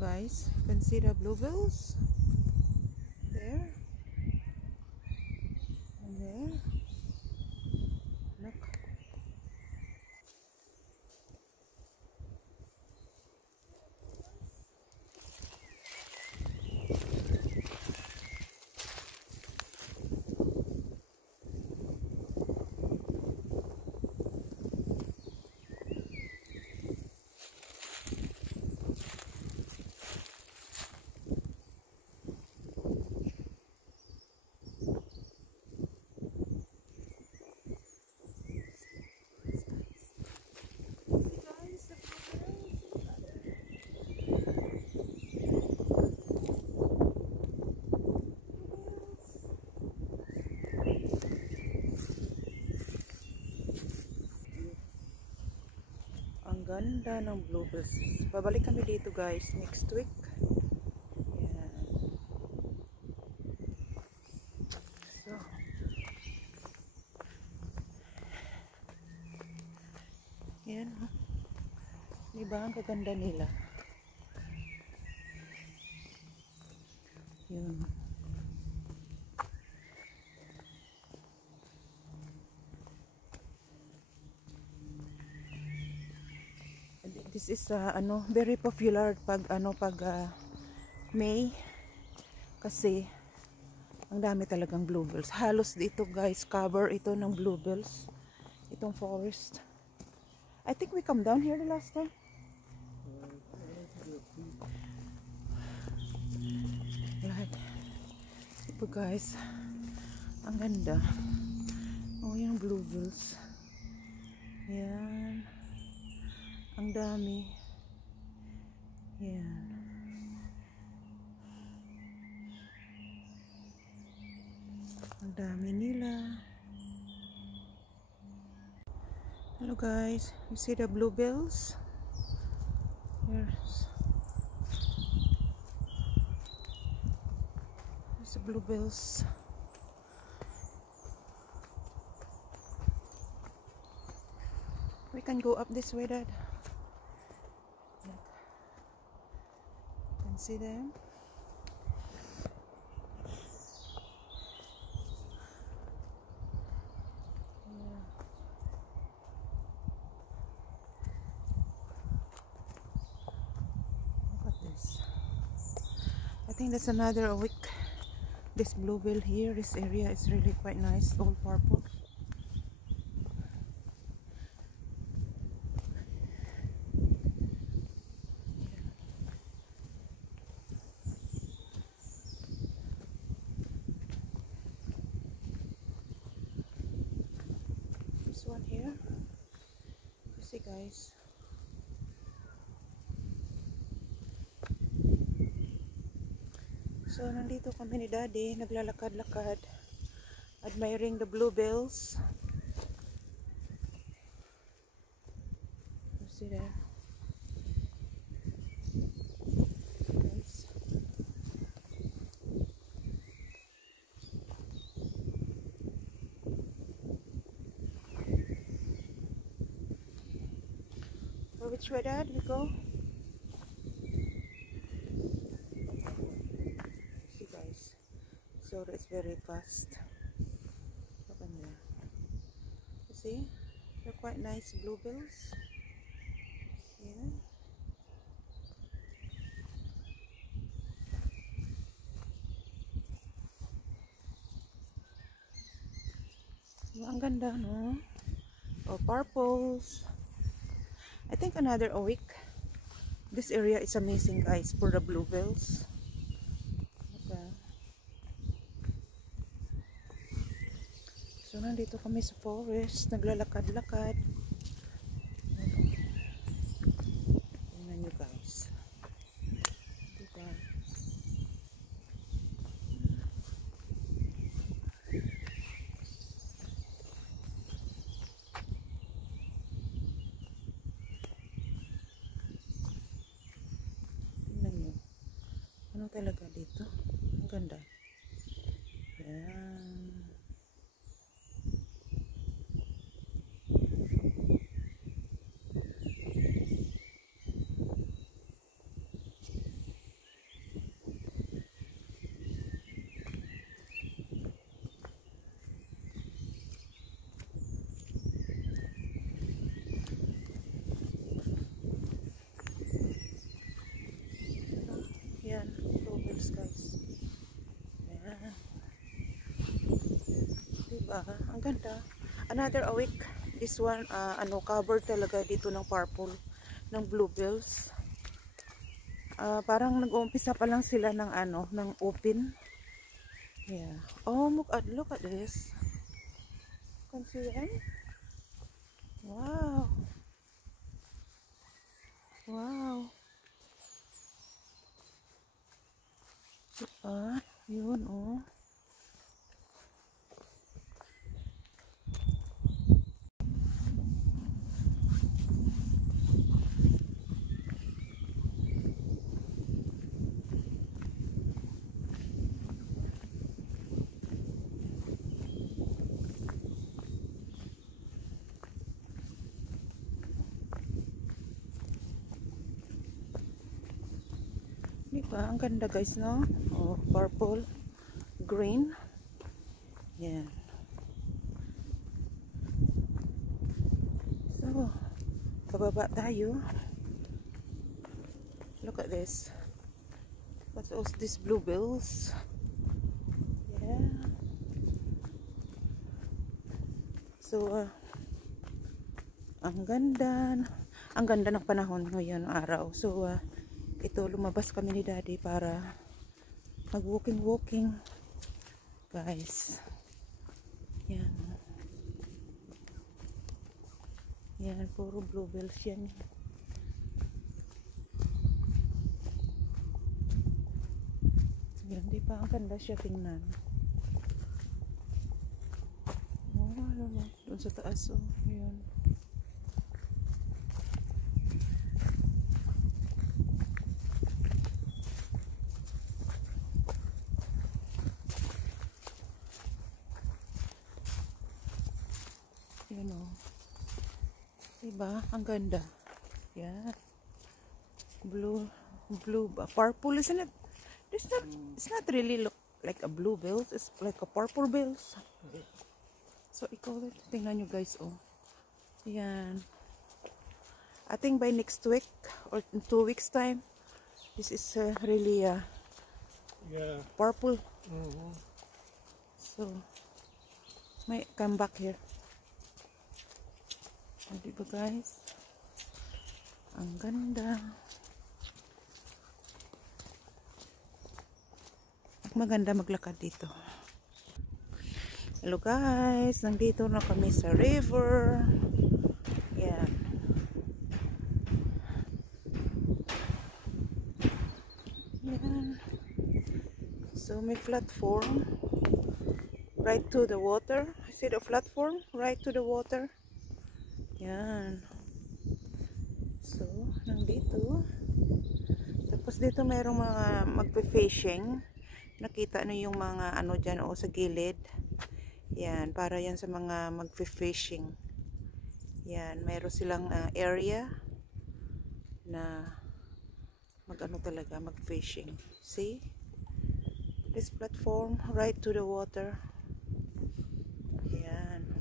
guys, you can see the bluebells there and there. Look. Ang ganda ng bluebells. Babalik kami dito guys next week. Yan. So, yan. Diba ang kaganda nila? Yun. This is very popular pag May kasi ang dami talagang bluebells. Halos dito guys, cover ito ng bluebells. Itong forest. I think we come down here the last time. Lahat. Ito guys. Ang ganda. Oh, yung bluebells. Yan. Ang dami. Yan. Ang dami nila. Hello guys. You see the bluebells? There's the bluebells. We can go up this way, Dad. See them? Yeah. Look at this. I think that's another week. This bluebell here, this area is really quite nice, all purple. One here, you see guys. So nandito kami ni Daddy, naglalakad-lakad, admiring the bluebells. You see there? Guys. Which way, Dad, we go? See guys, so it's very fast. Look on there. You see, they're quite nice bluebells. Yeah. Ang ganda, no? Oh, purples. I think another week. This area is amazing guys for the bluebells. Okay. So nandito kami sa forest, naglalakad-lakad. Tingnan nyo guys. Diba? Ano talaga dito? Ang ganda. Yan. Diba? Ang ganda. Another awake. This one, ano, covered talaga dito ng purple, ng bluebells. Parang nag-uumpisa pa lang sila ng ano, ng open. Yeah. Oh, look at this. Can see them? Wow. Wow. Yun, oh. Diba? Ang ganda guys, no? Oh, purple, green. Yan. So, bababa tayo. Look at this. What's all these bluebells? Yeah. So, ang ganda. Ang ganda ng panahon ngayon araw. So, ito, lumabas kami ni Daddy para mag-walking guys. Yan. Yan, puro bluebells yan. Yan, di ba? Ang ganda siya tingnan. Oh, ano, doon sa taas, oh. Yan. Yan, oh. Diba? Ang ganda. Yeah. Blue, purple, isn't it? It's not really look like a blue bill. It's like a purple bills. So, ikaw, tingnan nyo guys, oh. Yan. I think by next week or in 2 weeks time, this is really purple. So, may come back here. Diba guys? Ang ganda. Maganda maglakad dito. Hello guys, nandito na kami sa river. Yan. Yan. So may platform right to the water. I see the platform right to the water. Yan. So, nandito. Tapos dito mayroong mga magpe-fishing. Nakita nyo yung mga ano dyan o sa gilid. Yan, para yan sa mga magpe-fishing. Yan, mayroon silang area na mag-ano talaga, mag-fishing. See? This platform right to the water. Yan.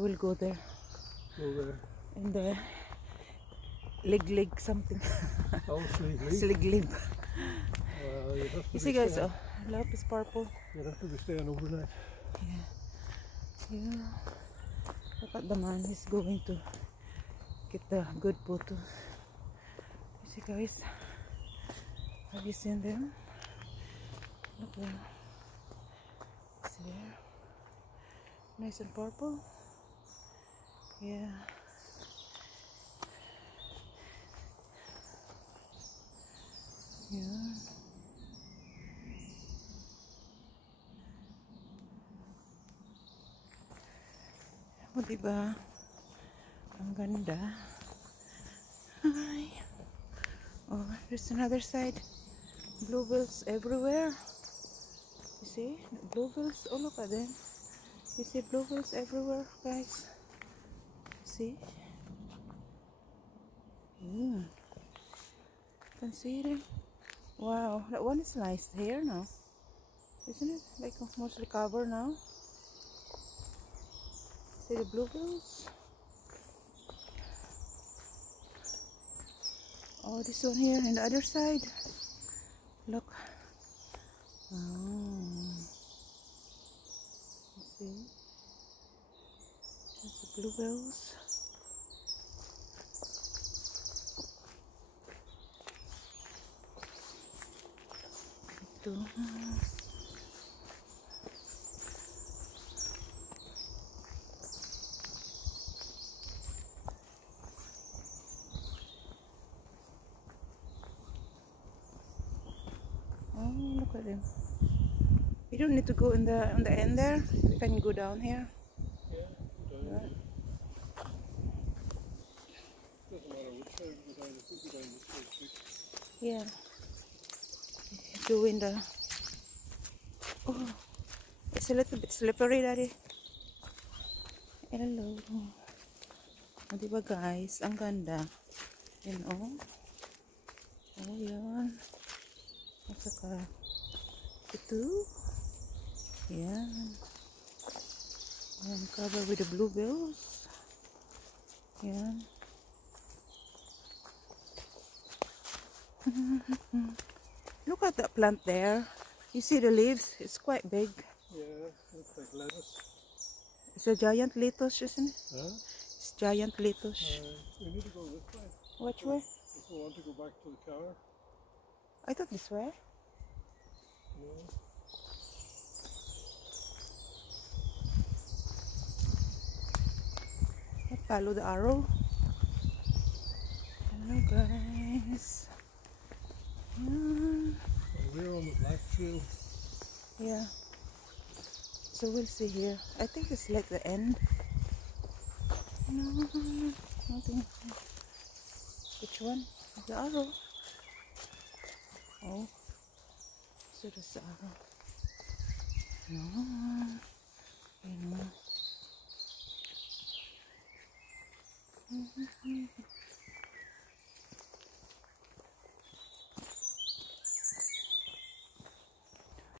We'll go there. Go there. And the leg something. Oh, sleep. Slig. You see guys, staying, love is purple. you have to be staying overnight. Yeah. Look at the man, he's going to get the good photos. You see guys, have you seen them? Look there. It's there. Nice and purple. Yeah. Yeah. O, diba? Ang ganda. Hi. Oh, there's another side. Bluebells everywhere. You see? Bluebells. Oh, look at them. You see bluebells everywhere, guys. See? Can see them. Wow, that one is nice here now. Isn't it? Like mostly covered now. See the bluebells? Oh, this one here and the other side. Look. Oh. You see? That's the bluebells. Ito. Oh, look at them. You don't need to go in the on the end there. You can go down here. Yeah, doesn't matter which side you go down, if you go down this way too. Yeah. Doing the. Oh, it's a little bit slippery, Daddy. Hello. O, diba guys? Ang ganda. Yan o. Oh, yan. At saka ito. Yan. Yan, covered with the bluebells. Yan. Look at that plant there. You see the leaves? It's quite big. Yeah, looks like lettuce. It's a giant lettuce, isn't it? Huh? It's giant lettuce. We need to go this way. Which way? If we want to go back to the car. I thought this way. No. Let's follow the arrow. Hello guys. Yeah. We're on the black trail. Yeah. So we'll see here. I think it's like the end. No, nothing. Which one? The arrow. Oh. So there's the arrow. No. You know.